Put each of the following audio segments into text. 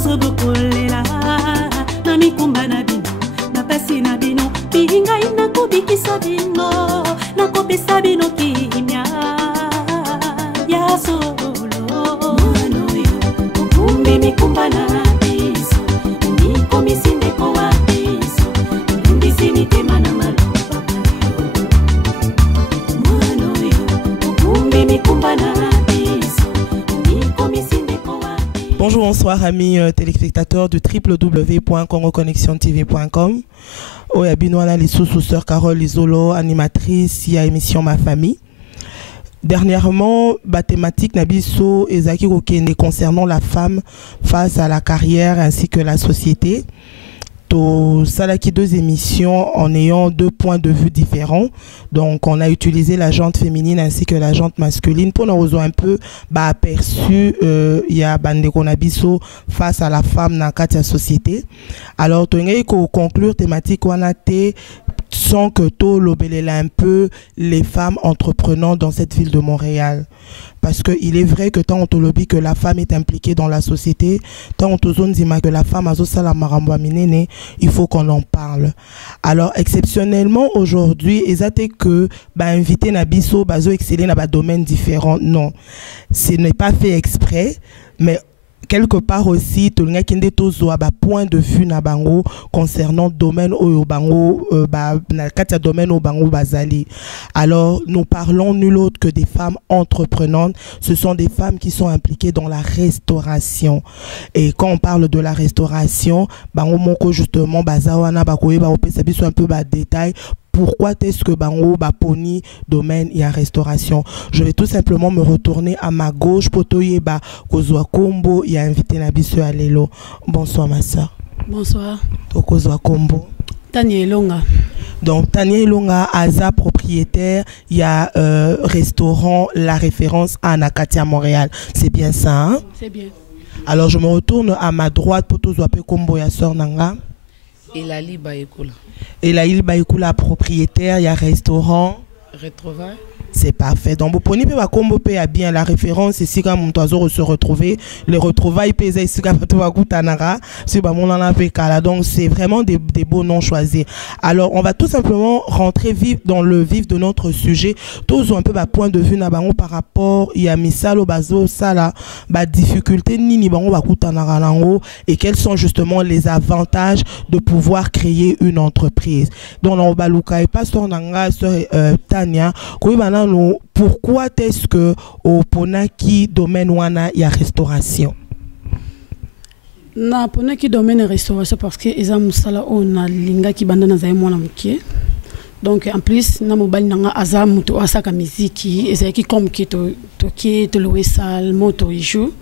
nazobokolela na mikumba na bino na pasi na bino bingai nakobikisa bino nakopesa bino kimia ya solo manoyo ukumbi mikumba na biso mikomisindeko wa biso mbisi mitema na maloba manoyo ukumbi mikumba na biso mikomisindeko wa. Bonjour, bonsoir amis téléspectateurs du www.congoconnexiontv.com. Oyabinoana les sous-sœurs Carole Isolo, animatrice, il y a émission Ma Famille. Dernièrement, la thématique Nabiso et Zaki Okene concernant la femme face à la carrière ainsi que la société. Salaki deux émissions en ayant deux points de vue différents. Donc on a utilisé la jante féminine ainsi que la jante masculine pour nous un peu aperçu il y a Bandeko Nabiso face à la femme dans la société. Alors tu conclure thématique wanate sans que tout l'obélela un peu les femmes entreprenantes dans cette ville de Montréal. Parce qu'il est vrai que tant on te lobby que la femme est impliquée dans la société, tant on te zone que la femme a il faut qu'on en parle. Alors exceptionnellement aujourd'hui, exact que inviter Nabiso bazo exceller dans un domaine différent. Non, ce n'est pas fait exprès, mais quelque part aussi, tout le monde qui a un point de vue na bango concernant le domaine au bango, domaine au bango bazali. Alors, nous parlons nul autre que des femmes entreprenantes. Ce sont des femmes qui sont impliquées dans la restauration. Et quand on parle de la restauration, bango moko justement bazawana bakoye ba opesa biso un peu ba détail. Pourquoi est-ce que Bango, Baponi, domaine et à restauration? Je vais tout simplement me retourner à ma gauche. Potoyeba, Kozwa Kombo, il y a invité Nabiso Alelo. Bonsoir ma soeur. Bonsoir. Kozwa Kombo. Tania Elonga. Donc Tania Elonga, Aza propriétaire, il y a restaurant La Référence à Nakatia Montréal. C'est bien ça, hein? C'est bien. Alors je me retourne à ma droite. Potozwa Kombo, ya soeur Nanga. Elali Baïkoula. Elali Baïkoula, propriétaire, il y a restaurant. Retrouvailles. C'est parfait. Donc, vous prenez pas combo à bien la référence ici quand mon oiseau se retrouver. Les retrouvailles pèsent ici quand donc c'est vraiment des beaux noms choisis. Alors, on va tout simplement rentrer dans le vif de notre sujet. Tous ont un peu point de vue nabango par rapport il y a misalo bazo sala ba difficulté ni bango bakutanara lango et quels sont justement les avantages de pouvoir créer une entreprise. Donc, on va luka et pasteur nanga Tania pourquoi est-ce que au Ponaki domaine wana ya restauration? Na Ponaki domaine restauration parce que eza musala on a linga ki banda na zaye mwana mukie. Donc en plus na mobali nanga aza muto asaka muziki eza ki comme ki to louer salle moto joue.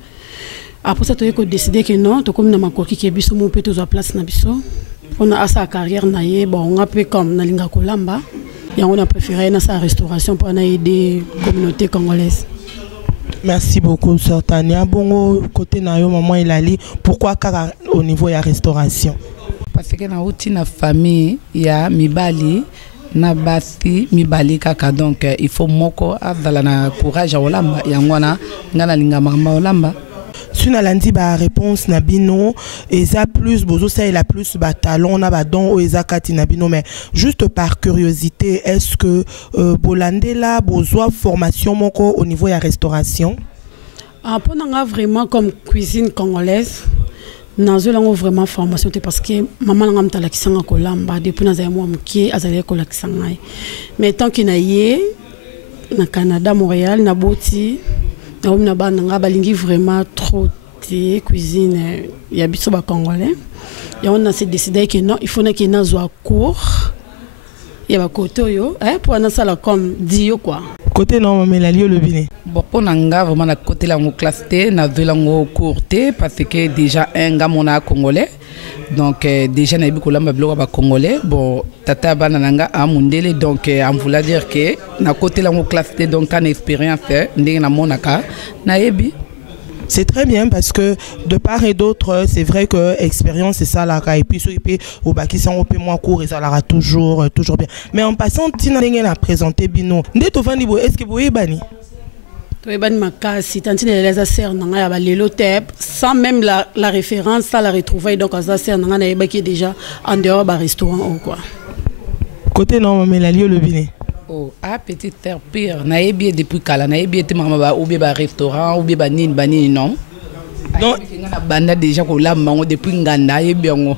Après ça to décider que non to comme na makoki ki biso mo pe to za place na biso. On a sa carrière na ye bon on a peu comme na linga kolamba. Et on a préféré dans sa restauration pour aider la communauté congolaise. Merci beaucoup, Sœur Tania. Bon, côté Nayo, maman Elali, pourquoi au niveau de la restauration? Parce que dans la famille, il y a Mibali, Nabasi, Mibali Kaka. Donc, il faut moko avoir courage à Olamba. Il y a un linga mama Olamba. Si on a la réponse nabino et ça plus bozo ça il a plus talon na badon ou ezakati nabino mais juste par curiosité est-ce que bolande là besoin formation moko au niveau de la restauration? Pendant vraiment comme cuisine congolaise nazo vraiment formation parce que maman ngam talakisanga kolamba depuis naza moi mki azali kolakisanga mais tant qu'il na yé na Canada Montréal na boti na bana balingi vraiment trop de cuisine ya biso ba congolais et on a décidé que non il faut que na zo cours ya ba côté yo pour na sala comme dio quoi côté non mais la lieu le biné bon pour nanga vraiment na côté la ngo classe T na vela ngo courté parce que déjà un gars mon congolais donc déjà na bi kolamba biloko ba congolais bon tata bana nanga a mundele donc on voulait dire que na côté la ngo classe T donc une expérience ndenge na monaka na yebi. C'est très bien parce que de part et d'autre, c'est vrai que l'expérience c'est ça là et puis au baki ça on peut moins court et ça l'aura toujours bien. Mais en passant Tina Ndenge a présenté Bino. Ndeto Vandibo est-ce que vous voyez bani? sans même la référence, ça la retrouvaille, donc à ça, c'est qui est déjà en dehors du restaurant ou quoi. Côté non, mais la lieu le biné. Oh, ah, petite terre pire. Naïe bien depuis Kala, naïe bien ou bien restaurant, ou bien bani, non. Donc, banda déjà qu'on l'a mango depuis Nganda et bien. Donc,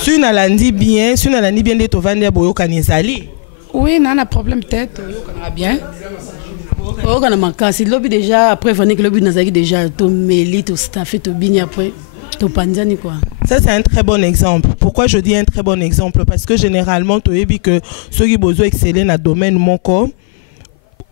si on a lundi bien, si on a lundi bien de Tovania Boyo Kanisali. Oui, non, on a problème tête, on a bien. Oh, quand on a cassé le lobby déjà, après, venez que le lobby n'a déjà tout mêlé, tout staffé, tout bini après, tout panzani quoi. Ça, c'est un très bon exemple. Pourquoi je dis un très bon exemple? Parce que généralement, tu as vu que ceux qui besoin exceller dans le domaine de mon corps,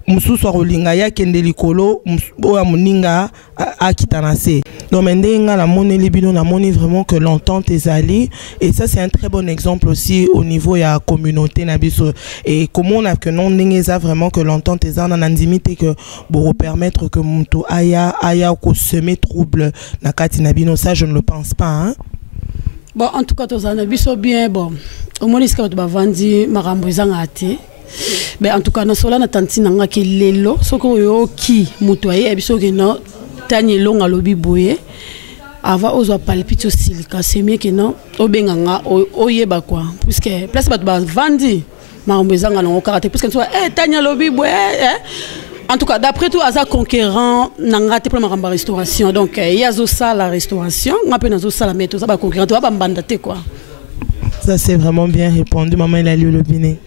musu soit rolinga ya kende likolo oya muninga a kitanase. Donc maintenant la monnaie libino na monnaie vraiment que l'entente est allée et ça c'est un très bon exemple aussi au niveau ya communauté nabiso et comment on a que non ningeza vraiment que l'entente est en intimité que pour permettre que mutu aya ko semer trouble na kati nabino, ça je ne le pense pas hein. Bon en tout cas tous nabiso bien bon au moins iska to bavandi marambo izanga ate. Mais en tout cas, nous sommes tanti nanga ki lelo soko yo ki mutoye ebiso ke no tani longa lobi boye ava ozo palpito silika c'est mieux que non obenganga oyeba quoi puisque place bat ba vandi marambezanga na okaraté puisque soit tani lobi boye en tout cas d'après tout asa conquérant nanga te pour maramba restauration donc il y a ça la restauration ngape nazo sala meto ça ba conquérant to ba mbanda te quoi. Ça c'est vraiment bien répondu maman il a lu le biné.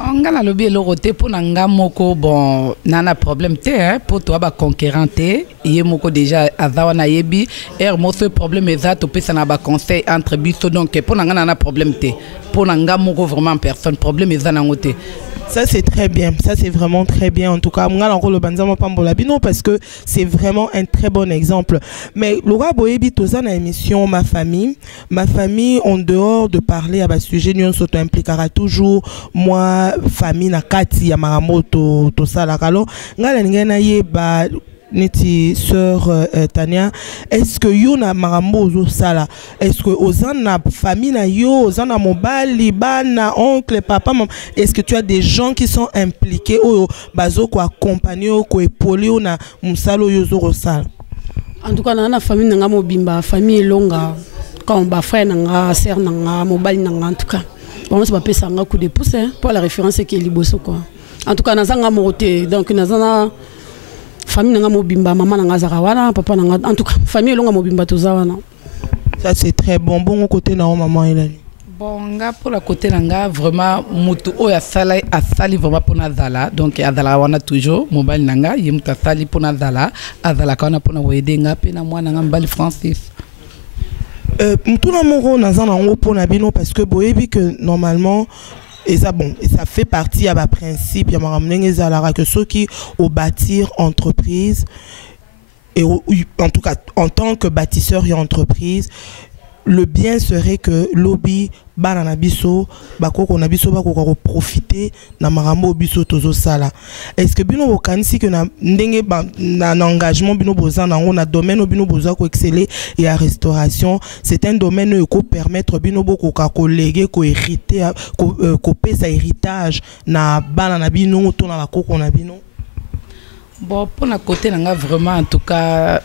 On a le bien le roté pour n'anga moko bon nana problème te hein pour toi ba conquérant te yé moko déjà azawana yebi mo ce problème exact au pesa na ba conseil entre biso donc pour n'anga nana problème te pour n'anga moko vraiment personne problème exact na ngote. Ça c'est très bien, ça c'est vraiment très bien en tout cas. Parce que c'est vraiment un très bon exemple. Mais Laura Boyebi toza na émission ma famille en dehors de parler à ce sujet nous s'auto-impliquera toujours moi famille na kati ya maramoto to sala kalo ngala ngena yeba neti sœur Tania, est-ce que yo na marambo ozo sala, est-ce que ozana famille na yo ozana mobali bana oncle papa maman, est-ce que tu as des gens qui sont impliqués ou bazo ko accompagner ko épauler na musalo yo zo sala? En tout cas na famille nga mobimba famille longa comme ba frère nga sœur nga mobali nga en tout cas bon c'est pas pesa nga coup de pouce pour la référence qui est liboso quoi. En tout cas na nga moté donc na famille nanga mobimba maman nanga zarawana papa nanga en tout cas famille longa mobimba tozawana. Ça c'est très bon côté na maman Elali. Bon nga pour la côté nanga vraiment mutu o ya sala asali vraiment pour nazala donc azala wana toujours mobile nanga yemuta sali pour nazala azala kana pour na wede nga pe na mwana nga mbali Francis. Mutu na moro nazana ngo pour na bino parce que boyebi que normalement et ça bon et ça fait partie à ma principe ya maramnenge zalara que ceux qui au bâtir entreprise et en tout cas en tant que bâtisseur et entreprise le bien serait que lobby banana biso bakoko na biso bakoko profiter na marambo biso tozo sala. Est-ce que bino bokanisi que na ndenge na engagement bino bozana on a domaine bino boza ko exceller et à restauration c'est un domaine qui permettre bino boko ka collèguer ko hériter ko pesa héritage na banana bino to na bakoko na bino. Bon pour na côté nanga vraiment en tout cas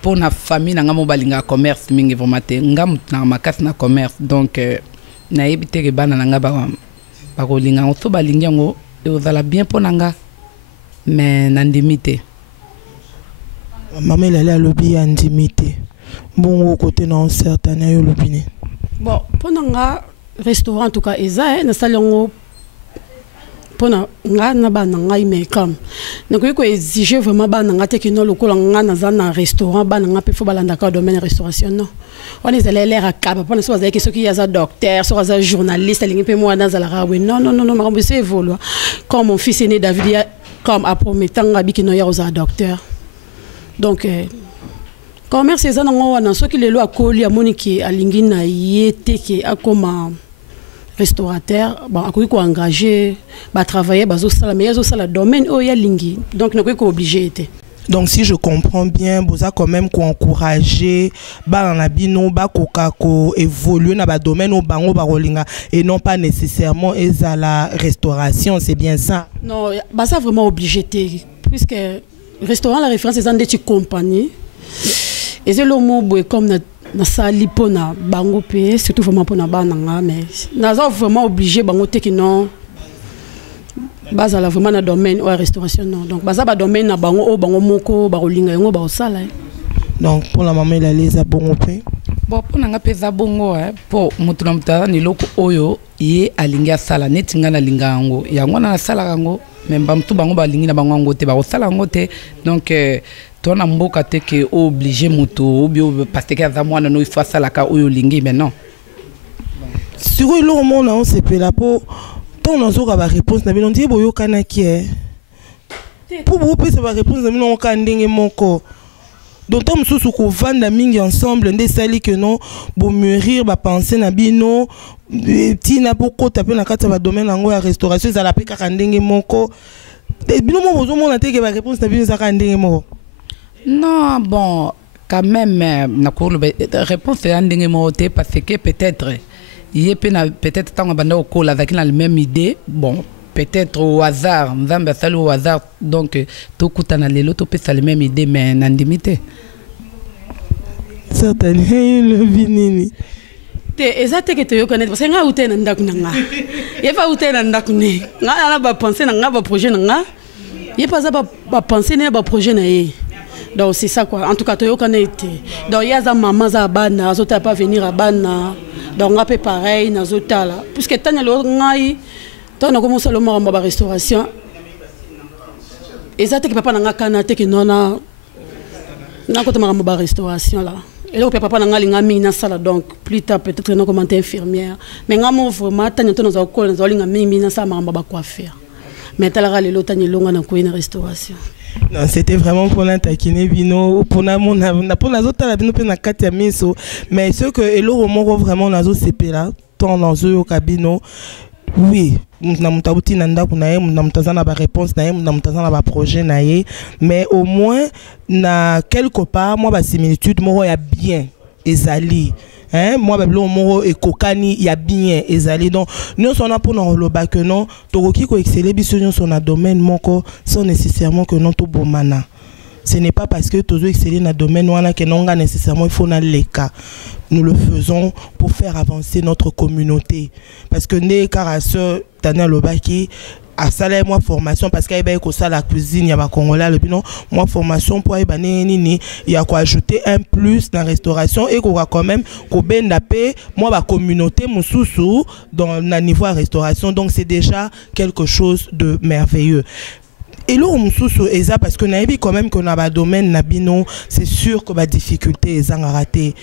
pour na famille nanga mobalinga commerce mingi vraiment te ngam na makasi na commerce donc na yebite ke bana nanga ba ko linga on to balinga ngo e ozala bien pour nanga mais na ndimité maman elle a lobby ndimité bon côté na certain yo lobby bon pour nanga restaurant en tout cas eza na salongo pona nga na bana ngai mais comme nako ko exiger vraiment bana nga te que non lokola nga na za na restaurant bana nga pe fo balanda ka domaine restauration non on est allé l'air à cap pona so za ke so ki ya za docteur so za journaliste lingi pe moi na za la rawe non marambo c'est évolue comme mon fils aîné David comme a promettant nga bi que non ya za docteur donc commerce eza nango wana so ki lelo akoli amoniki alingi na yete ke akoma restaurateur bon akoki ko engager ba travailler bazo sala mais yazo sala domaine o ya lingi donc nakoki ko obligé été. Donc si je comprends bien boza quand même ko encourager ba na bino ba koka ko évoluer na ba domaine o bango ba rolinga et non pas nécessairement eza la restauration, c'est bien ça? Non, bah ça vraiment obligé té puisque restaurant la référence c'est des compagnie et c'est le mot comme na sali pona bango pe surtout vraiment pona bananga mais naza vraiment obligé bango te que non base la vraiment na domaine ou restauration non donc base ba domaine na bango o bango moko ba rolinga yango ba osala donc pour la maman la les a bongo pe bon pour nanga peza bongo pour mutu na mutala ni loko oyo ye alinga sala netinga na linga yango yango na sala yango memba mutu bango ba lingi na bango yango te ba osala yango te donc ton amboka te que obligé mutu ou bien parce que za mwana no il faut sala ka oyo lingi mais non sur le monde on se peut là pour ton ozo ka ba réponse na bino ndi boyo kana ki pour vous pesa ba réponse na bino ka ndenge moko donc tom susu ko vanda mingi ensemble ndé sali que non bo mûrir ba penser na bino tina poko taper na kata ba domaine ngo ya restauration za la pe ka ndenge moko bino mo bozo mona te ke ba réponse na bino za ka ndenge moko. Non, bon, quand même, la réponse est ndenge moko parce que peut-être il y a peut-être tant banda au col avec la même idée, bon, peut-être au hasard, nzambe sali au hasard donc to kutana lelo to pesa la même idée mais nandimité. Certainement le vinini. Te exacte que te yo connaître parce que nga ute na ndaku na nga. Ye fa ute na ndaku ne. Nga na ba penser na nga ba projet na nga. Ye pas ba penser na ba projet na ye. Donc c'est ça quoi. En tout cas, tu connais. Donc il y a des mamans à Bana, les autres pas venir à Bana. Donc on a fait pareil dans les autres là. Puisque tant que l'autre ngaï, tant on a commencé le mois en bas restauration. Et ça c'est que papa n'a canate que non na quand on a en bas restauration là. Et là papa n'a linga mina sala donc plus tard peut-être non comment infirmière. Mais ngamo vraiment tant que nous a collé nous linga mina sala en bas quoi faire. Mais t'as la l'autre tant longa na quoi une restauration. Non, c'était vraiment pour n'attaquer Bino, pour n'azoter la Bino, pour n'attaquer Miso. Mais ce que Elo Romoro vraiment nazo CP là, tant dans eux cabino, oui, nous n'avons pas eu de réponse, nous n'avons pas de projet, mais au moins, na quelque part, moi, la similitude, moi, il y a bien, Ezali. Hein, moi bablo moro et kokani il y a bien ezali donc nous sommes là pour nous le bac que non toroki ko exceller biso nous son domaine moko sans nécessairement que non to bomana ce n'est pas parce que toujours exceller dans domaine wana que non nécessairement il faut dans les cas nous le faisons pour faire avancer notre communauté parce que né caractère Daniel Lobaki à salaire moi formation parce qu'il y a la cuisine il y a Congolais le non moi formation pour y il y a quoi ajouter un plus dans la restauration et qu'on va quand même qu'on ben d'appel moi ma communauté mon sous dans le niveau de restauration donc c'est déjà quelque chose de merveilleux. Et là, on se ça parce que nous quand même qu'on a un domaine nabino, c'est sûr que la difficulté est en raté.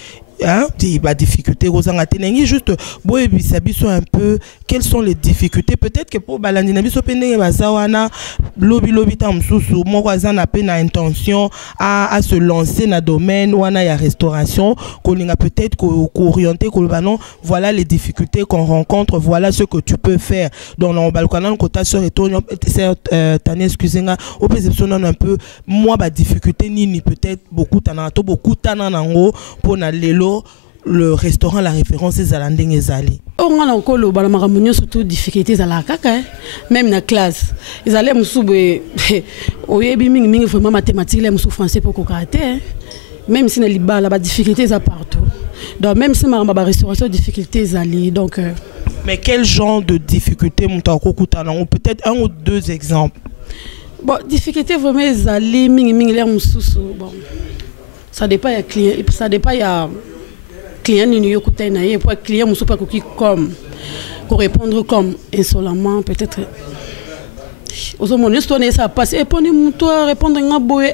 Hein, la difficulté aux Angaténengi juste boy bisabiso un peu quelles sont les difficultés peut-être que pour balandina biso pende bazawana lobby tam susu mon voisin a peine intention à se lancer dans domaine wana ya restauration qu'on a peut-être qu'orienter qu'on non voilà les difficultés qu'on rencontre voilà ce que tu peux faire dans le balcon côté sur et ton tane excusez-moi au perception un peu moi ba difficulté ni peut-être beaucoup tananango pour na lelo le restaurant la référence est à l'ending ezali. On a encore le balamaramonion surtout difficultés à la caca même na classe. Ils allaient me souber au yebi mingi vraiment mathématiques les me français pour karaté même si na liba là difficultés à partout. Donc même si ma restauration difficultés ali donc mais quel genre de difficultés montako kutana ou peut-être un ou deux exemples. Bon difficultés vraiment ezali mingi les mususu bon. Ça dépend ya client ça dépend ya client ni yo kutana et pour client musu pas qui comme pour répondre comme insolemment peut-être aux hommes on est ça passe et pour nous toi répondre nga boye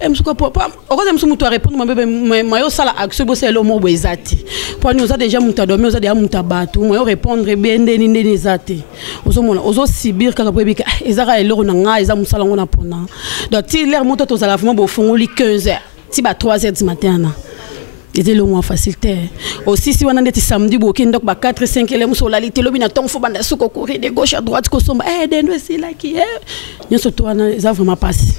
et musu pas au cas musu toi répondre mais yo sala action bo c'est le mot boezati pour nous a déjà muta dormir nous a déjà muta batu moi répondre bien ndeni zati aux hommes aux sibir kaka pour bika ezaka eloro na nga eza musala ngona pona donc ti l'air moto to sala vraiment bo fongoli 15h si ba 3h du matin c'était le moins facilité aussi si on a des samedi bo kin donc ba 4 5 ele muso la lité lobi na ton fo banda suko courir de gauche à droite ko somba de nous c'est là qui est nous surtout on a vraiment passé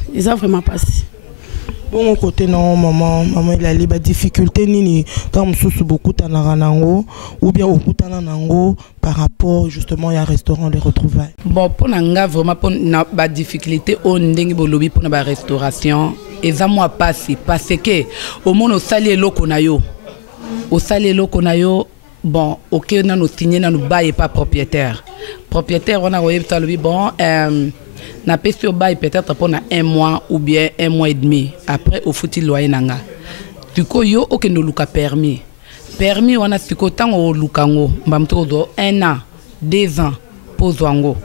Bon côté non maman il a les difficultés ni comme sous beaucoup tanango ou bien au nango par rapport justement à restaurant les retrouvailles. Bon pour nanga vraiment pour na ba difficulté on ndengi bolobi pour na ba restauration et ça moi passer parce que au monde au sali eloko na yo bon OK na no signer na no bail pas propriétaire on a royé talobi bon na pesi au bail peut-être pendant 1 mois ou bien 1 mois et demi après au fouti loyer nanga tuko yo okendo luka permis wana siko tango lukango mbamto do 1 an 2 ans pozwango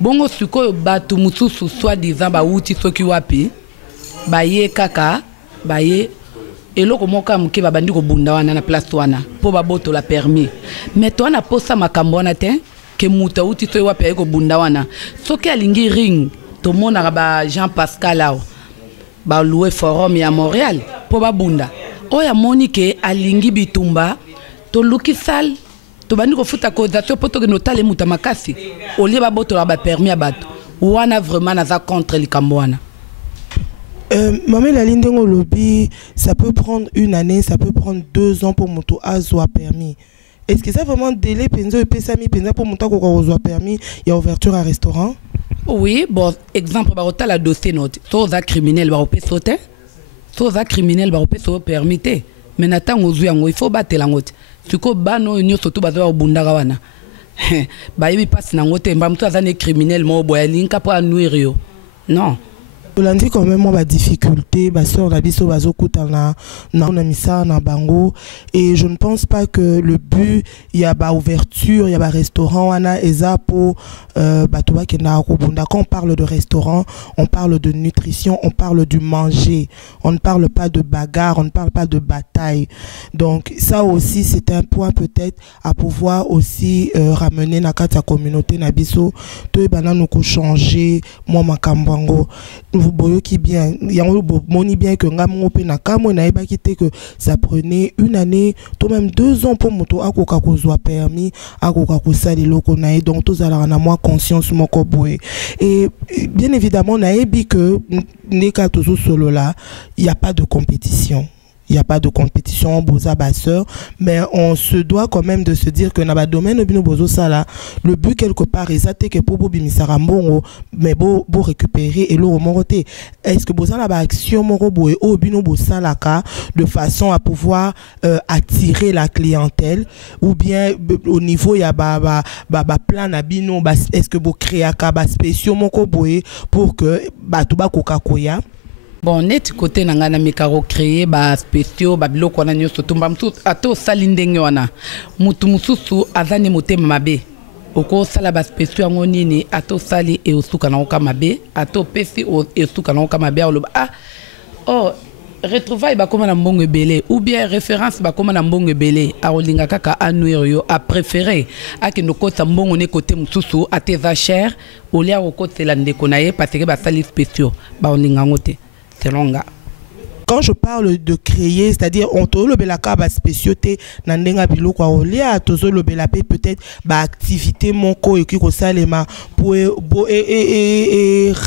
bongo siko batu mususu soi-disant ba uti soki wapi baye kaka baye eloko moka muke babandi ko bunda wana na place wana po baboto la permis mais toi na posa makambo wana te ke muta uti to wapi ayeko bunda wana soki alingi ring to mona ba Jean Pascal lao ba louer forum ya Montréal po ba bunda oya monike alingi bitumba to luki sal to bandi ko futa causation po to no tale muta makasi olie ba boto ba permis abato wana vraiment naza contre likambo wana. Maman la ligne de lobby, ça peut prendre 1 année, ça peut prendre 2 ans pour moto azoa permis. Est-ce que ça vraiment délai penzo et pesami penza pour moto ko azoa permis, il y a ouverture à restaurant? Oui, bon exemple ba hôtel la dossier note. Soza criminel ba opé sauter. Soza criminel ba opé so permité. Mais nata ngozu yango il faut battre la ngote. Siko bano nyo soto ba zo bundaka wana. Ba yebi passe na ngote mba mtu azane criminel mo boya linka po anuire yo. Non. Olandi quand même moi difficulté ba sœur la biso bazo kutana na misa na bango et je ne pense pas que le but il y a ba ouverture il y a ba restaurant wana eza po ba toba kena ko bunda. Quand on parle de restaurant on parle de nutrition, on parle du manger, on ne parle pas de bagarre, on ne parle pas de bataille. Donc ça aussi c'est un point peut-être à pouvoir aussi ramener na kata communauté na biso to e bana nous ko changer moi makambango boyo qui bien yango moni bien que ngamongo pe na kamo na eba kité que ça prenait 1 année tout même 2 ans pour moto akoka kozwa permis akoka kosali loko na donc tous ala na moi conscience moko boye et bien évidemment na ebi que neka tozo solo là il y a pas de compétition. Il n'y a pas de compétition, boza basseur, mais on se doit quand même de se dire que dans le domaine de bozo sala, le but quelque part est que pour bobi misarambongo, mais beau récupérer et l'eau moroté. Est-ce que boza la action morobo et au bino bosalaka de façon à pouvoir attirer la clientèle ou bien au niveau il y a plan à bino, est-ce que bo créaka ba spéciaux moko boé pour que tuba kokakoya? Bon net côté nanga na mikaro créer ba spéciaux ba biloko na nyoso tumba mtu ato salindenge wana mutu mususu azani motema mabe oko sala ba spéciaux ngo nini ato sali e osuka na oka mabe ato pesi o esuka na oka mabe oloba oh retrouvaille ba koma na mbongo ebele ou bien référence ba koma na mbongo ebele a olinga kaka anuire yo a préférer akendo kota mbongo ne côté mususu ateza cher olia okota la ndeko na ye parce que ba sali spéciaux ba olinga ngote. Quand je parle de créer, c'est-à-dire on te le belaka ba spéciauté nandenga biloko olia tozo le belapé peut-être ba activité mon ko et qui ko salema pour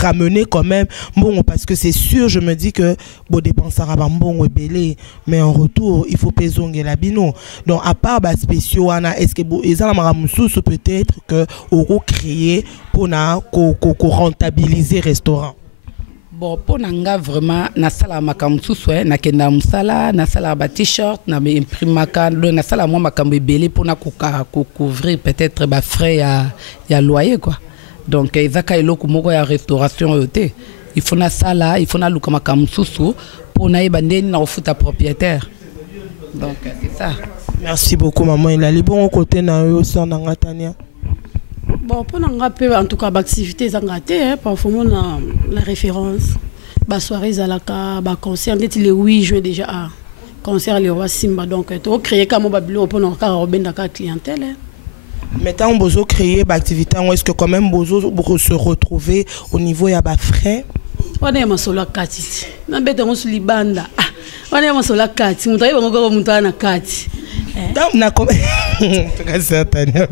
ramener quand même bon parce que c'est sûr je me dis que bo dépensera ba mbongo belé mais en retour il faut pezonge la bino. Donc à part ba spéciaux ana est-ce que bo ezala maramususu peut-être que oko créer pour na ko rentabiliser restaurant. Bon pour nanga vraiment na sala makamsu soe na kenda musala na sala ba t-shirt na be imprimaka na sala moi makambo belé pour na couvrir peut-être ba frais ya loyer quoi. Donc ezaka eloko moko ya restauration yote il faut na sala il faut na luka makamsu pour na ebandeni na ofuta propriétaire. Donc c'est ça. Merci beaucoup maman il a les bons côté na yo sans nanga Tania. Bon, pour nous rappeler en tout cas l'activité zangaté, parfois on a la référence, la soirée zalaka, le concert, le 8 juin déjà à concert le roi Simba donc on créer comme babilo pour nous la clientèle. Maintenant on besoin créer l'activité, est-ce que quand même besoin se retrouver au niveau ya ba frais? On est masolo kati. Na beta on suli banda. On est masolo kati, mutayi bango mutana na kati. Donc na comme Tania.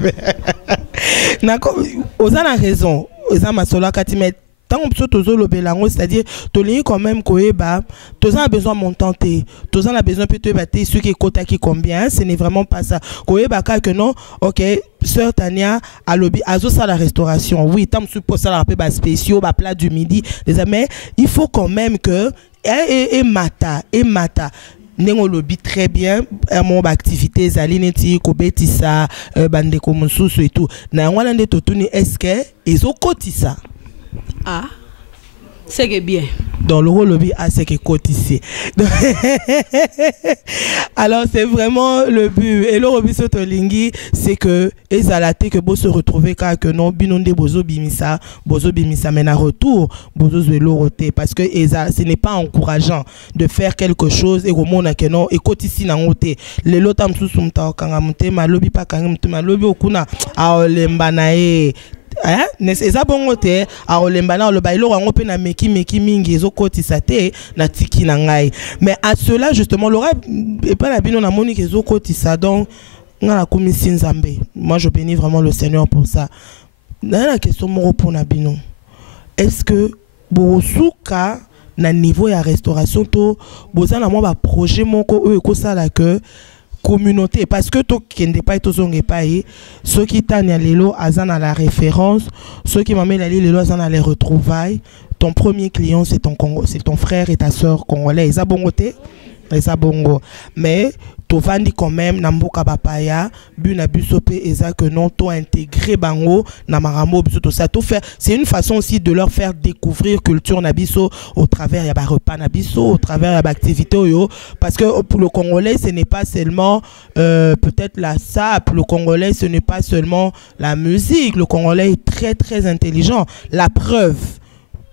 Na comme aux a la raison, aux a masolo kati mais tant que tozo le belango, c'est-à-dire tolingi quand même koeba, tozo a besoin montanté, tozo a besoin plutôt bater ceux qui quota qui combien, ce n'est vraiment pas ça. Koeba que non, ok, sœur Tania a lobby azo ça la restauration, oui, tant que pour ça la paix bas spéciaux, bas plat du midi, mais il faut quand même que et mata nengo lobby très bien mon activité zalineti kobetisa bande ko mususu et tout na ngwana nde totuni est-ce que ezo kotisa ah c'est que bien dans le lobby a c'est que cotisé. Alors c'est vraiment le but et le lobby sotolingi c'est que ezalate que beau se retrouver car que non binonde bozo bimisa mais na retour bozo zelo roté parce que ce n'est pas encourageant de faire quelque chose et au monde que non et cotisi na ngote le lotam susumta kanga mutema lobby pa kanga mutema lobby okuna a olembana e hein n'est ça bon côté a olembana le bailo rango pe na meki mingi ezokotisa te na tiki na ngai mais à cela justement l'aura et pas la bino na monique ezokotisa donc ngala komisi nzambe moi je bénis vraiment le Seigneur pour ça na la question moko pour na bino est-ce que bosuka na niveau ya restauration to bozana mo ba projet moko o ekosala que communauté parce que to kende pas to zonge pas ceux qui tanya lelo azana la référence ceux qui m'amènent aller lelo azana les retrouvailles ton premier client c'est ton frère et ta sœur congolais ça bongoté ça bongo mais to vandi quand même na mboka bapaya buna bisope eza que non to intégrer bango na marambo biso to ça tout faire c'est une façon aussi de leur faire découvrir culture na biso au travers ya ba repas na biso au travers ya ba activité yo parce que pour le congolais ce n'est pas seulement peut-être la sape le congolais ce n'est pas seulement la musique le congolais est très très intelligent la preuve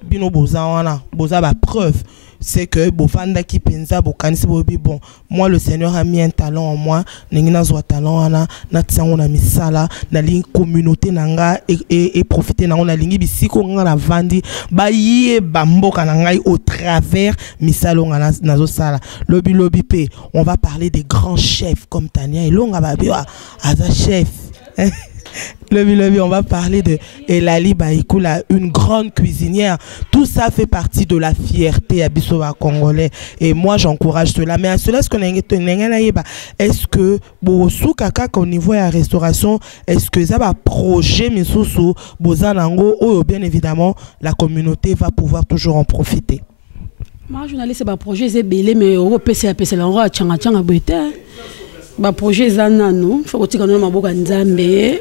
bino boza wana boza ba preuve c'est que bovanda qui pensa bokanisi bobi bon moi le Seigneur a mis un talent en moi ningina zwa talent ana na tsango na misala na lingi communauté nanga et profiter na on na lingi bisiko nga na vandi ba yé bamboka na ngai au travers misalo nga nazo sala lobi pe on va parler des grands chefs comme Tania et longa ba aza chef Levi, on va parler de Elali Baïkoula, une grande cuisinière. Tout ça fait partie de la fierté à Bissova congolais. Et moi, j'encourage cela. Mais à cela, est-ce que au niveau de la restauration, est-ce que ça va projet Misusu, Bozanango, ou bien évidemment, la communauté va pouvoir toujours en profiter? Moi, journaliste, c'est un projet, c'est belé, mais au PC, c'est l'endroit, tchanga, bête. Ba projet zana no faut que tu connais maboka nzambe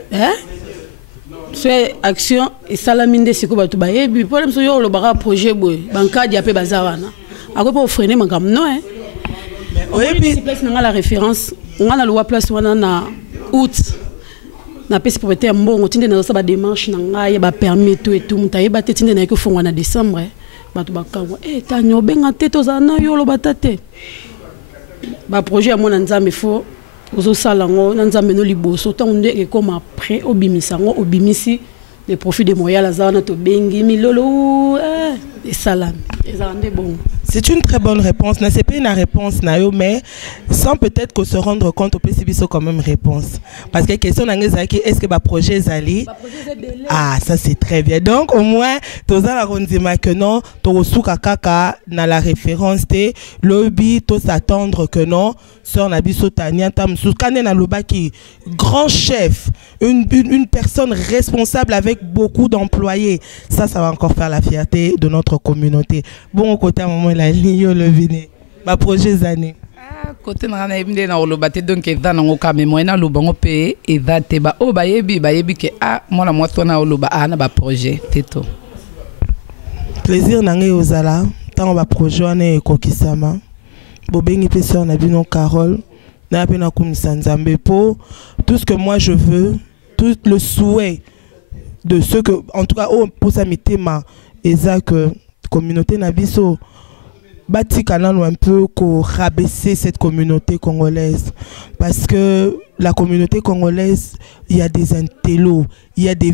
c'est action et salaminde siko batu ba yebi problème so yo lo ba projet boy bankadi apé bazawana ako po freiner mangam no mais oyebi place na la référence ngana loi place wana na août na pesi propriété mbongo tinde na ça ba démarche na ngai ba permis tout et tout mutaye ba tinde na ko fongwa na décembre batu bakango tanyo benga teto zana yo lo batate ba projet à mon nzambe faut ozo salango nzambe no liboso tonde e comme après obimisango obimisi les profits de moyala zana to bengi milolo et salam ezande bon. C'est une très bonne réponse. Ce n'est pas une réponse, mais sans peut-être qu'on se rendre compte, au PCB, quand même réponse. Parce que la question est-ce que le projet est allé? Ah, ça c'est très bien. Donc, au moins, tu as la que non, tu as kaka dans la référence, le but, tu s'attendre que non, Sœur Nabiso Tania Tamsou, qui grand chef, une personne responsable avec beaucoup d'employés. Ça va encore faire la fierté de notre communauté. Bon, côté à moment, la ligne, le vini. Ma projet Zané. Côté na na ebinde na olobate donc eza na ngoka mais moyena lobango pe eza te ba o bayebi ke mona mwaso na oloba na ba projet teto. Plaisir na ngai ozala tant ba projet wana ekokisama. Bobengi pe sœur na bino Carole na pe na komisa nzambe po tout ce que moi je veux, tout le souhait de ce que en tout cas pour ça mitema eza que communauté na biso bâti canal un peu pour rabaisser cette communauté congolaise parce que la communauté congolaise il y a des intellos, il y a des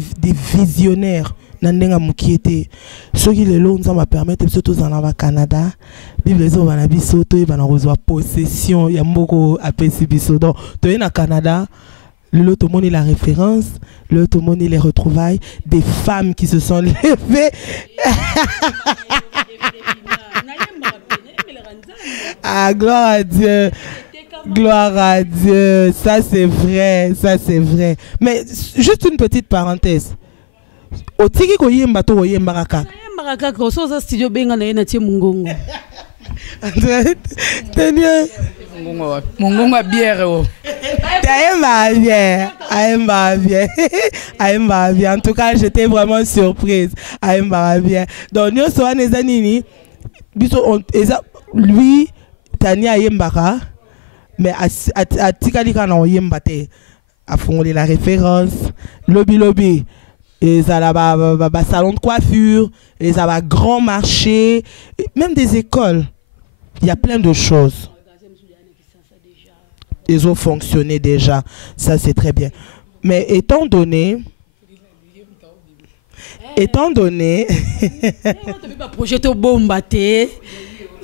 visionnaires nandenga mukiete ceux qui les lots ça m'a permettre surtout dans le Canada bible zo bana biso to bana rozwa possession ya mboko apesi biso donc to na Canada Le Tomoni la référence, le Tomoni les retrouvailles des femmes qui se sont levées. Ah, gloire à Dieu. Gloire à Dieu. Ça c'est vrai, ça c'est vrai. Mais juste une petite parenthèse. Au tiki ko yemba to yemba kaka. Yemba kaka so za studio benga na yena tie mungongo. Tenez. Mungongo a bière oh. Aïmba bien. Aïmba bien. En tout cas, j'étais vraiment surprise. Aïmba bien. Donc nous sommes les anini. Lui Tania Yembaka. Mais à Tikalika na Yembate a fondé la référence lobby et ça là salon de coiffure et ça va grand marché même des écoles. Il y a plein de choses. Ils ont fonctionné déjà, ça c'est très bien. Mais étant donné projet to bomba te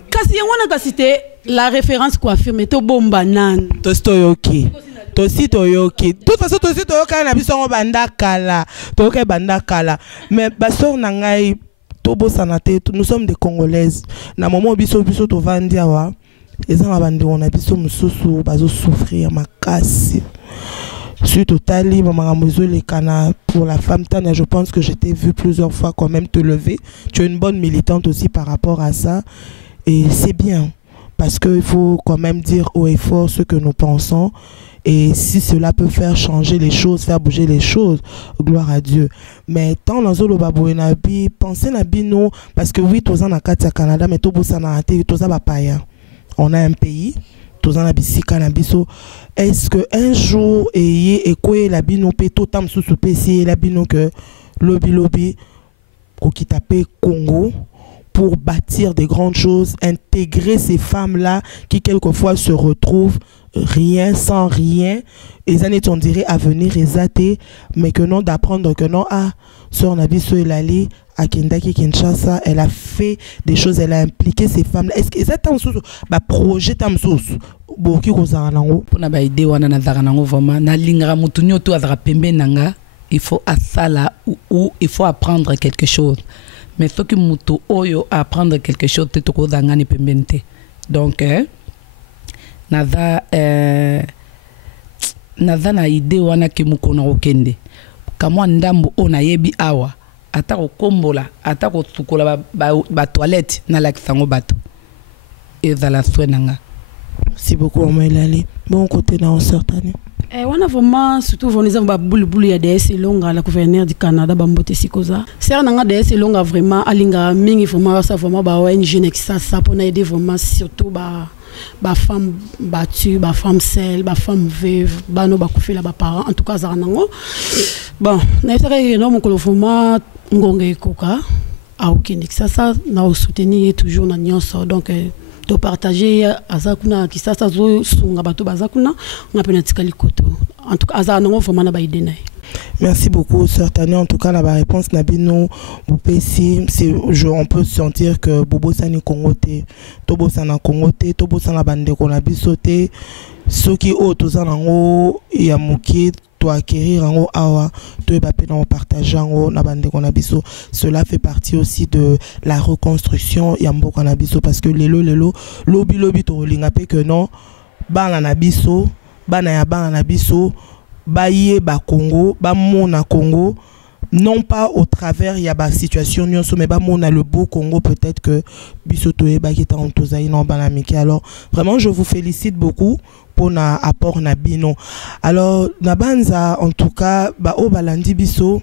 kasi yangona kasite la référence coiffure mais to bomba nan to stoyoki tosi toyoki de toute façon tosi toyoka na biso banda kala toyoka banda kala mais basor na ngai to bosana te nous sommes des Congolaises na moment biso to vandi awa ezanga bandi ona biso mususu bazo souffrir makasi. Suite au tali, pour la femme Tania, je pense que j'étais vue plusieurs fois quand même te lever. Tu es une bonne militante aussi par rapport à ça. Et c'est bien. Parce qu'il faut quand même dire haut et fort ce que nous pensons. Et si cela peut faire changer les choses, faire bouger les choses, gloire à Dieu. Mais tant dans le babou nabi, pensez nabi nous, parce que oui, tous en a Canada, mais tout ça n'a été, tout ça va pas. On a un pays. Est-ce que un jour et quoi la bino pe tout tam sous PC la bino que lobby qui tape Congo pour bâtir des grandes choses, intégrer ces femmes là qui quelquefois se retrouvent rien sans rien, les années on dirait à venir exaté, mais que non d'apprendre que non sœur Nabiso Elali à Kendaki Kinshasa, elle a fait des choses, elle a impliqué ces femmes. Est-ce que ça t'a un projet tamsous boki kozaranango pour na ba idée wana na zaranango vraiment na lingra mutunyo to azra pembe nanga il faut asala ou il faut apprendre quelque chose mais ce qui mutu oyo apprendre quelque chose te ko zangani pembente donc naza na idée wana ki mukona okende kamwa ndambo ona yebi awa atako kombola atako tukola ba toilette na lakisango bato ezala swenanga. Merci beaucoup Omailali. Bon côté dans certaines. On a vraiment surtout on a boule ya DS longa la gouverneur du Canada bambote sikoza. C'est nanga DS longa vraiment alinga mingi vraiment ça vraiment ba ONG nexa ça pour aider vraiment surtout ba femme battue, ba femme seule, ba femme veuve, ba no ba kufela ba parents en tout cas ça nango. Bon, na tare no mon vraiment ngonga koka a aucun ça na soutenir toujours na nyonso donc de partager azakuna qui ça zo sunga bato bazakuna on appelle tikali koto en tout cas azana vraiment na ba idée. Merci beaucoup sœur Tania, en tout cas la réponse nabino bopesi c'est on peut sentir que bobo sani kongote tobo sana kongote tobo sana bande ko na bisote soki o tozanango ya muki to acquérir en awa to ba pena partager en na bande ko na biso. Cela fait partie aussi de la reconstruction ya mboka na biso parce que lelo lobi to linga pe que non bana na biso bana ya bana na biso baye ba Congo ba mona Congo non pas au travers ya ba situation nyonso mais ba mona le beau Congo peut-être que biso to e ba kita on tozayi non banamiki. Alors vraiment je vous félicite beaucoup pour na apport na bino. Alors na banza en tout cas ba o balandi biso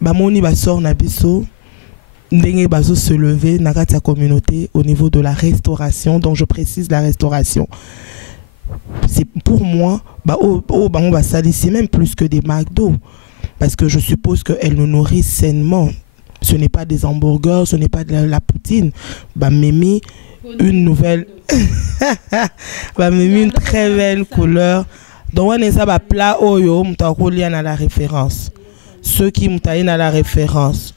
ba moni ba sort na biso ndenge bazo se lever na kati ya communauté au niveau de la restauration. Donc je précise la restauration. C'est pour moi c'est même plus que des McDo parce que je suppose qu'elles nous nourrissent sainement. Ce n'est pas des hamburgers, ce n'est pas de la poutine. Mimi une nouvelle Mimi une très belle couleur. Donc on est ça plat oyo mutakolia na la référence. Ceux qui mutaye na la référence.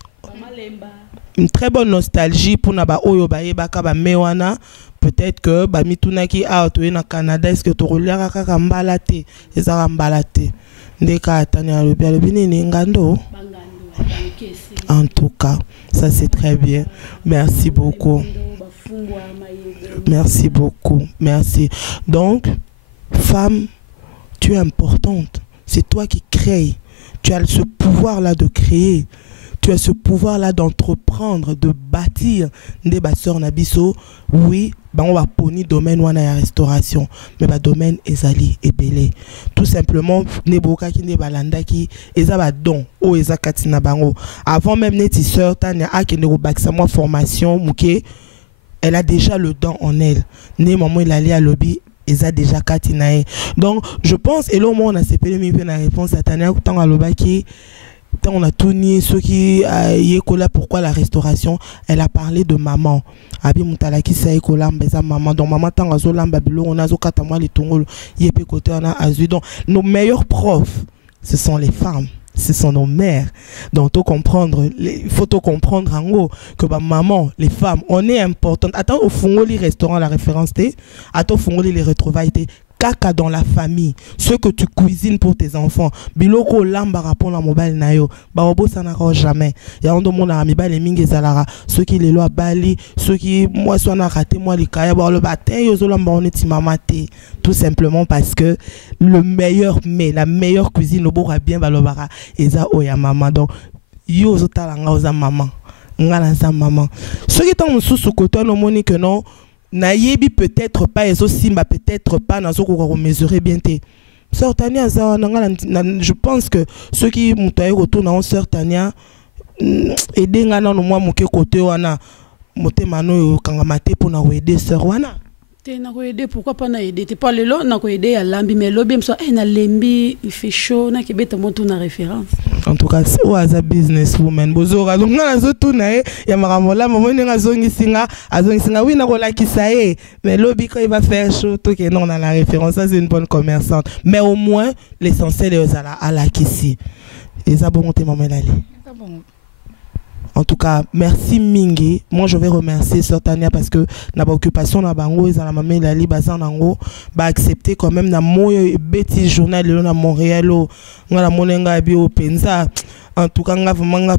Une très bonne nostalgie pour na ba oyo ba yebaka ba mewana peut-être que bamitunaki tu na Canada est-ce que tu reliera kaka mbalate ezaka mbalate ndeka tanya lobi nini ngando. En tout cas, ça c'est très bien. Merci beaucoup. Merci beaucoup. Merci. Donc, femme, tu es importante. C'est toi qui crées. Tu as ce pouvoir-là de créer. Tu as ce pouvoir-là d'entreprendre, de bâtir des basseurs nabiso. Oui, on va poni domaine wana ya restauration, mais ba domaine ezali ebele. Tout simplement, neboka ki ne balanda ki ezaba don o ezakati na bango. Avant même neti sœur tanya a ki ne bakisa moi formation muke, elle a déjà le don en elle. Ne maman il allait à lobby eza déjà katinae. Donc je pense et là on a sepelé mi pe na réponse à tanya tant à lobaki. On a tout nié ceux qui là pourquoi la restauration. Elle a parlé de maman. Abi mutalaki sa ekola mbeza maman. Donc maman tant azola mbabilo on a zo kata moi les tongolo yepe côté on a azu. Donc nos meilleurs profs ce sont les femmes. Ce sont nos mères. Donc il faut comprendre en gros que maman, les femmes, on est importante. Attends au fond les restaurants la référence T, attends au fond les retrouvailles T. Caca dans la famille, ce que tu cuisines pour tes enfants. Biloko lamba rapon la mobile nayo. Baobo ça n'arrange jamais. Ya ondo mon ami ba les mingi zalara. Ceux qui les lois bali, ceux qui moi soit na raté moi les kaya ba le matin yo zo lamba on est mamate. Tout simplement parce que le meilleur mais la meilleure cuisine au bora bien balobara eza oya maman. Donc yo zo talanga oza maman. Ngala za maman. Ceux qui sont sous côté no moni que non nayebi peut-être pas et aussi peut-être pas dans ce qu'on mesurer bien té sœur Tania je pense que ceux qui mutaye retourne en sœur Tania aider ngana no moi moke côté wana motema no kanga maté pour na aider sœur wana te na ko aider pourquoi pas na aider te pas le lo na ko aider ya lambi mais lo bim so na lembi il fait chaud na ke beta moto na référence. En tout cas c'est un business woman bozora donc na zo tuna ya maramola maman nga zongi singa oui na ko lakisa mais lobi quand il va faire chaud tout que non on a la référence. Ça c'est une bonne commerçante mais au moins l'essentiel est à la kisi et ça bon monter maman Lali. En tout cas, merci Mingi. Moi, je vais remercier Sœur Tania parce que na ba occupation na bango et la maman Lali bazan nango ba accepter quand même na mo petit journal na Montréal ngala monenga bi openza. En tout cas, nga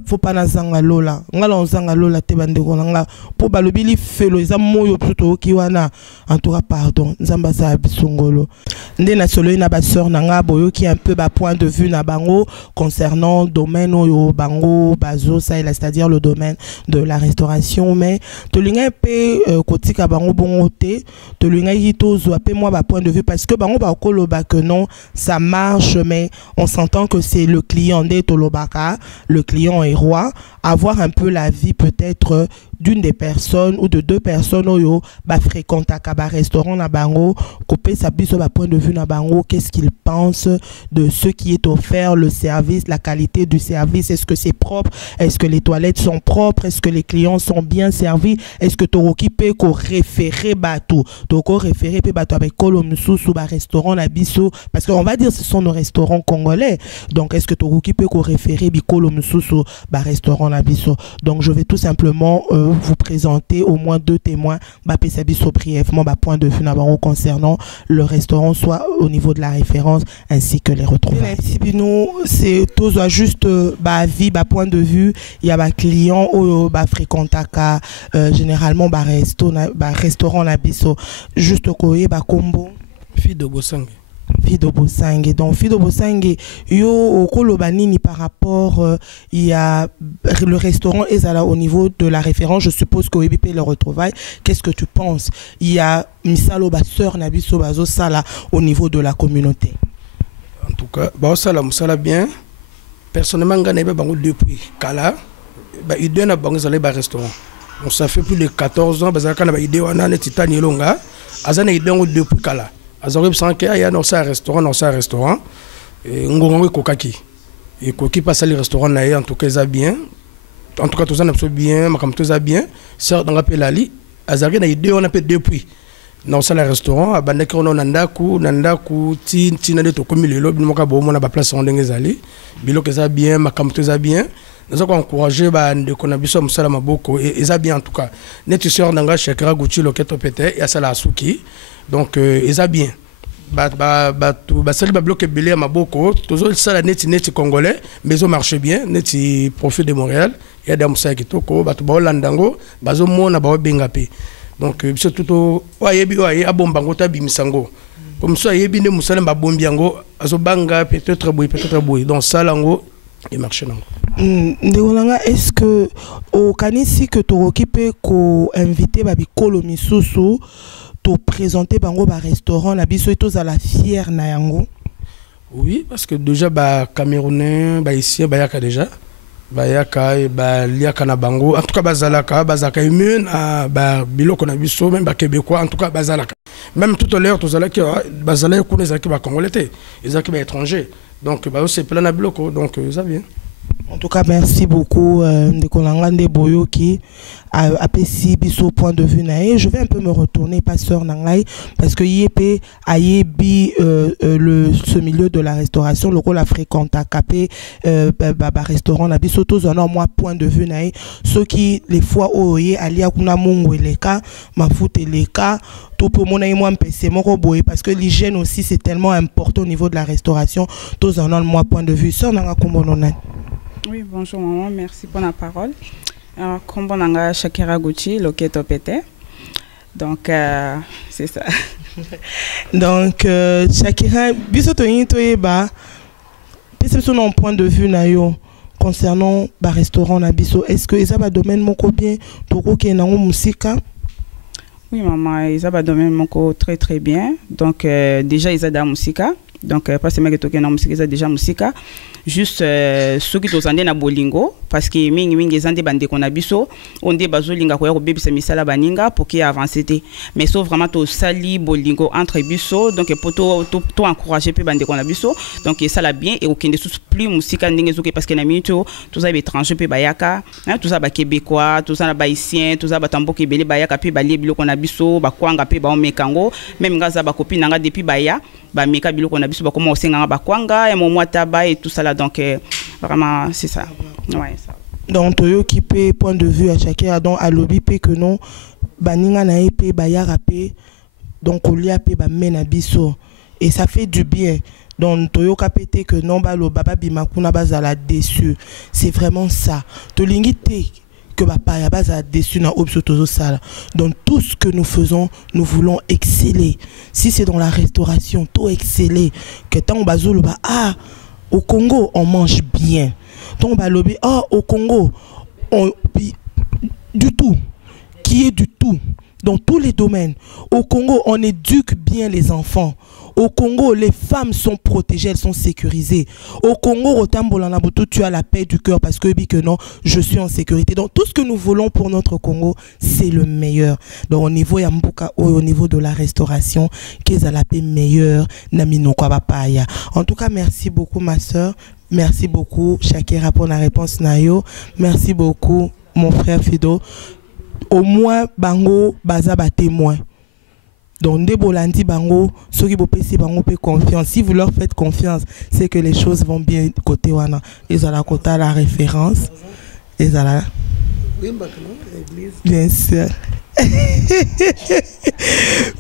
faut pas na zanga lola. Ngala on zanga lola te bandeko nga po balobili felo za moyo plutôt ki wana. En tout cas, pardon. Nzamba sa bisongolo. Nde na solo na ba sœur nanga boyo ki un peu ba point de vue na bango concernant domaine oyo bango bazo ça c'est-à-dire le domaine de la restauration mais to linga pe kotika bango bongote to linga yito zo pe moi ba point de vue parce que bango ba koloba que non ça marche mais on s'entend que c'est le client de tolobaka. Le client est roi, avoir un peu la vie peut-être d'une des personnes ou de deux personnes oyo ba fréquente à restaurant na bango couper sa biso ba point de vue na bango qu'est-ce qu'il pense de ce qui est offert, le service, la qualité du service, est-ce que c'est propre, est-ce que les toilettes sont propres, est-ce que les clients sont bien servis, est-ce que toroki pe ko référer bateau toko référer pe bateau avec kolomsu sous ba restaurant na biso parce qu'on va dire ce sont nos restaurants congolais donc est-ce que toroki pe ko référer bi kolomsu sous ba restaurant na biso. Donc je vais tout simplement vous présenter au moins deux témoins brièvement point de vue concernant le restaurant soit au niveau de la référence ainsi que les retrouvailles. Nous c'est tout juste vie point de vue il y a client ou fréquentaka généralement restaurant la biso juste koye combo fille de Bosangue. Fido Bosangue. Donc Fido Bosangue, yo kolobanini par rapport il y a le restaurant Ezala au niveau de la référence, je suppose que OEBP le retrouvaille. Qu'est-ce que tu penses? Il y a misalo baseur nabiso bazo sala au niveau de la communauté. En tout cas, ba sala musala bien. Personnellement ngana ba bango depuis kala ba idée na bango zala ba restaurant. Donc ça fait plus de 14 ans bazaka na ba idée wana ne titani longa azana idée depuis kala. Azorib sanke aya dans un restaurant et ngongo kokaki et koki passe le restaurant na en tout cas ça bien en tout cas tout ça n'a bien makam tout ça bien sœur dans appel ali azari na idée on appelle depuis dans ça le restaurant abandaki on nandaku ti na de to komi le lobi moka bo mona ba place on ndenge zali biloko ça bien makam tout ça bien nous avons encouragé de connaître Moussala Maboko et ça bien en tout cas. Net sœur Nanga Shakira Gucci Loketo Pete et Asala Asuki. Donc ça bien. Sali bloqué belé à Maboko, toujours ça la net congolais, mais ça marche bien, net profit de Montréal. Il y a des Moussa qui toko, ba Landango, bazo mona ba bengape. Donc c'est tout yebi abombango ta bimisango. Comme ça yebi ne Moussa ba bombiango, azo banga peut-être boy. Donc ça lango et marche nango. Est-ce que au kanisi que tu occupé ko invité babi kolomi susu to présenter bango ba restaurant na biso etos à la fière na yango? Oui, parce que déjà Camerounais ici yaka déjà yaka et liaka na bango en tout cas bazaka immune biloko na biso même québécois en tout cas bazalaka même tout à l'heure tous allaki bazalaki ko les ba congolais ils ba étrangers donc c'est plein na biloko donc ça vient. En tout cas, merci beaucoup de Kolangande Boyo qui a pesi biso point de vue nae. Je vais un peu me retourner, pasteur Nangai, parce que YP a yebi ce milieu de la restauration, le rôle a fréquenté à capé restaurant na biso tous en moi point de vue nae. Ceux qui les fois oye alia kuna mungu eleka, mafout eleka. Tout pour mon et moi mpc moko boye parce que l'hygiène aussi c'est tellement important au niveau de la restauration. Tous en moi point de vue. Sœur Nanga Kombononan. Oui, bonjour maman, merci pour la parole. Alors, comme on a Shakira Gucci, Loketo Pete. Donc, c'est ça. Donc, Shakira, bisoto yinto yeba, perception en point de vue nayo concernant le restaurant na biso. Est-ce que ça va domaine moko bien, toko ke nango musika? Oui maman, ça va domaine moko très très bien. Donc, déjà ils ont da musika. Donc, pas seulement que toke na musika, ils ont déjà musika. Juste ceux qui sont na bolingo parce que mingi zande bande qu'on a biso on dit bazolinga ko bébé c'est misala baninga pour qu'il avance mais sauf vraiment to sali bolingo entre biso donc pour to encourager pe bande qu'on a biso donc ça la bien et aucun de sous plus musique ndenge zoke parce que na minito tout ça étranger pe bayaka tout ça ba québécois tout ça na haïtien tout ça ba tambo ke belé bayaka pe ba libilo qu'on a biso ba kwanga pe ba omekango même ngaza ba copine nga depuis baya ba meka bilo qu'on a biso ba comment osenga ba kwanga et mo taba et tout ça là. Donc, vraiment, c'est ça. Ouais, ça. Donc, Toyo qui peut point de vue à chacun, donc à lobby peut que non, baninga na épée, bayara peut, donc on lia peut, mena biso. Et ça fait du bien. Donc, Toyo kapete que non, lo baba bimakuna bazala déçu. C'est vraiment ça. Tolingite que papa ya bazala déçu na obsotozo sala. Donc, tout ce que nous faisons, nous voulons exceller. Si c'est dans la restauration, tout exceller. Que tant bazo le ba au Congo, on mange bien. Donc, au Congo, du tout. Qui est du tout. Dans tous les domaines. Au Congo, on éduque bien les enfants. Au Congo, les femmes sont protégées, elles sont sécurisées. Au Congo, tu as la paix du cœur parce que non, je suis en sécurité. Donc, tout ce que nous voulons pour notre Congo, c'est le meilleur. Donc, au niveau Yambuka, au niveau de la restauration, qu'est-ce la paix meilleure, Namino Kwabapaya. En tout cas, merci beaucoup, ma soeur. Merci beaucoup, Shakira, pour la réponse, Nayo. Merci beaucoup, mon frère Fido. Au moins, Bango, Bazaba témoin. Donc, des bolandi bango, ceux qui bopesi bango pe confiance. Si vous leur faites confiance, c'est que les choses vont bien côté wana. Ils ont la quota la référence. Ils ont la. Bien sûr.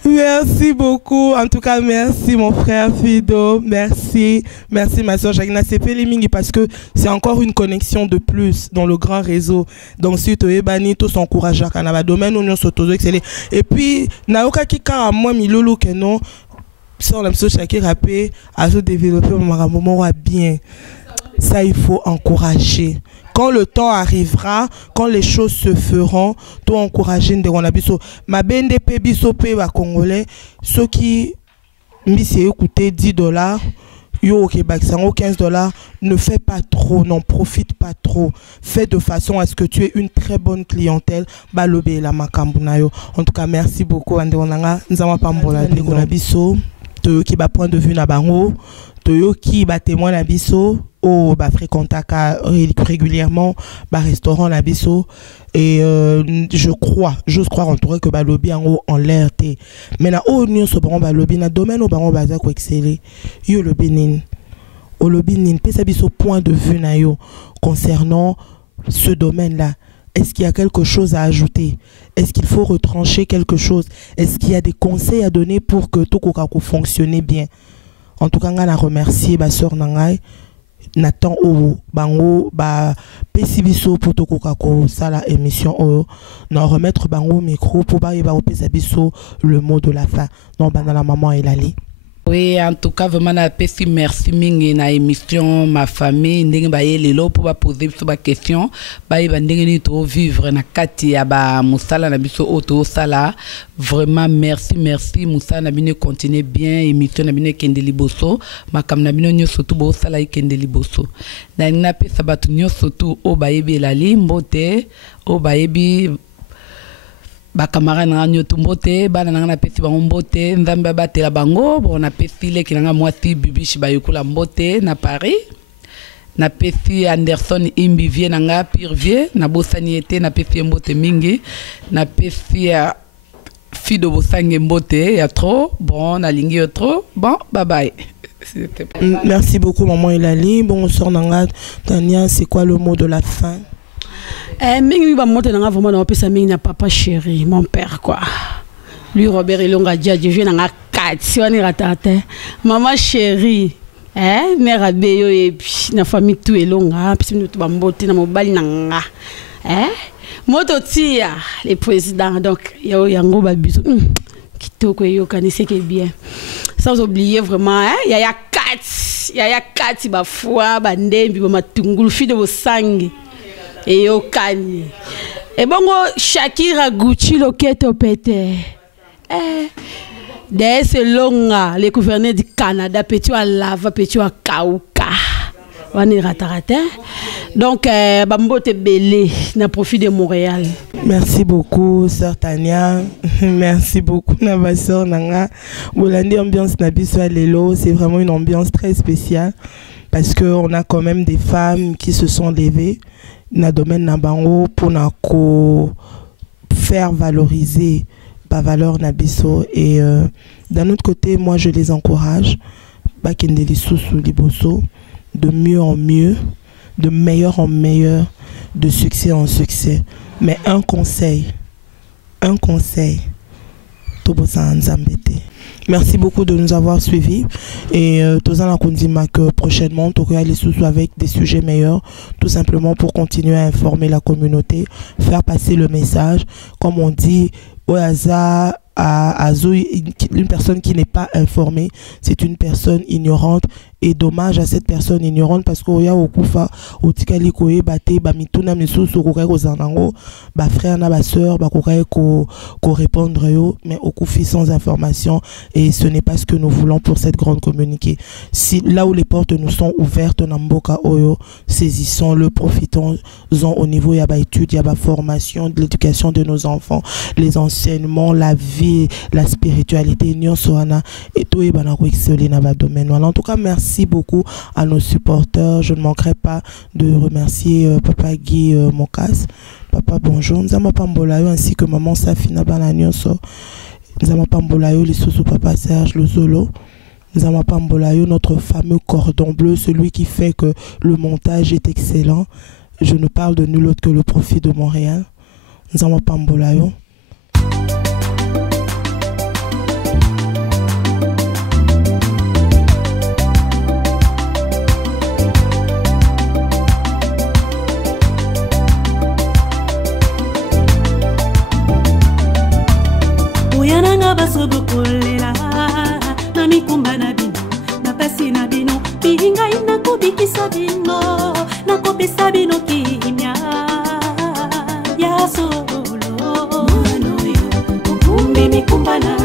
Merci beaucoup. En tout cas, merci mon frère Fido. Merci. Merci ma soeur Jacqueline. C'est Pélimingi parce que c'est encore une connexion de plus dans le grand réseau. Donc, si tu es banni, tous encouragent à Canada. Domaine, on s'auto exceller. Et puis, Naoka Kika, moi, Milolo, que non, si on aime ça, chaque rappé, à se développer, un moment bien. Ça, il faut encourager. Quand le temps arrivera, quand les choses se feront, tu encourager de Ronabiso. Ma BNDP biso pe ba congolais, ceux qui m'ont écouté $10, yo ok baksango $15, ne fais pas trop, n'en profite pas trop. Fais de façon à ce que tu aies une très bonne clientèle. Balobe la makambunayo. En tout cas, merci beaucoup ande onanga nzama pambola de Ronabiso. Toyo qui ba point de vue na bango, Toyo qui ba témoin na biso. Au fréquentaka régulièrement restaurant na biso et j'ose croire en tout cas que balobi en l'air té mais na o nyon so bon balobi na domaine au baron baza ko exceller yo le benin au lobinin pesa biso point de vue na yo concernant ce domaine-là? Est-ce qu'il y a quelque chose à ajouter? Est-ce qu'il faut retrancher quelque chose? Est-ce qu'il y a des conseils à donner pour que tout fonctionne bien? En tout cas, on a remercié ma soeur Nangai. Nathan Owo bango ba pesibiso pour to kokako sala émission o na remettre bango micro pour ba pesabiso le mot de la fin. Non bana la maman Elali. Oui, en tout cas, vraiment, merci mingi na émission, ma famille, ndenge ba yelelo pour ba poser sur ba question, ba ndenge ni to vivre na kati ya ba musala na biso auto sala. Vraiment merci musala na bine continuer bien émission na bine kende liboso, makam na bine nyo surtout bo sala kende liboso. Na na pesa batu nyo surtout o ba yebi Elali mbote, o ba yebi ba camarade na nyoto mbote bana na pesi bango mbote nzambe batela bango bon na pesi leki na mwasi bibishi bayukula mbote na Paris na pesi Anderson Imbivier na nga Pirvier na bosani ete na pesi mbote mingi na pesi ya fido bosange mbote ya trop bon na lingi yo trop bon bye bye. Merci beaucoup maman Elali. Bonsoir Nanga Tania, c'est quoi le mot de la fin? Mingi va monter dans vraiment dans pesa mingi na papa chéri, mon père quoi. Lui Robert Elonga dia je viens na kati wani ratate. Maman chérie, mère abeyo et puis na famille tout Elonga, puis nous ba mbote na mobali na nga. Moto tia le président donc yo yango ba biso. Kitoko yo kanise ke bien. Sans oublier vraiment ya kati ba foi ba ndembi ba matungulu fi de bosangi. Et au Kanye. Et bon, Shakira Gucci Loketo Pete. D'ailleurs, c'est longa, le gouverneur du Canada, petit à lava, petit à Kauka. On est ratarate. Donc, Bambo te belé, na profit de Montréal. Merci beaucoup, sœur Tania. Merci beaucoup, ma sœur Nanga. Bolandi ambiance Nabiswa Lelo, c'est vraiment une ambiance très spéciale parce qu'on a quand même des femmes qui se sont levées. Na domaine na bango pour na faire valoriser la valeur nabiso et d'un autre côté moi je les encourage bakendeli susu liboso de mieux en mieux, de meilleur en meilleur, de succès en succès. Mais un conseil tobosa nzambete. Merci beaucoup de nous avoir suivis et Tozana Kundima que prochainement tu auras les sous avec des sujets meilleurs, tout simplement pour continuer à informer la communauté, faire passer le message. Comme on dit, Oaza une personne qui n'est pas informée, c'est une personne ignorante. Et dommage à cette personne ignorante parce qu'il y a okufa otikali koye bate ba mituna misusu ko ko zanango ba frère na ba sœur ba ko répondre yo mais okufi sans information et ce n'est pas ce que nous voulons pour cette grande communauté. Si là où les portes nous sont ouvertes na mboka oyo, saisissons-le, profitons-en au niveau ya ba études, ya ba formation, de l'éducation de nos enfants, les enseignements, la vie, la spiritualité nyonsoana et tout e bana ko exceller na ba domaine. Voilà, en tout cas merci beaucoup à nos supporters. Je ne manquerai pas de remercier Papa Guy Mokas. Papa bonjour. Nzama Pambolayo ainsi que Maman Safina Bananyoso. Nzama Pambolayo, les sous Papa Serge Lozolo. Nzama Pambolayo, notre fameux cordon bleu, celui qui fait que le montage est excellent. Je ne parle de nul autre que le Profit de Montréal. Nzama Pambolayo. basobokolela na mikumba na bino na pasi na bino bihingai na kubikisa bino na kopesa bino kimia ya solo manoyo kumbi mikumba na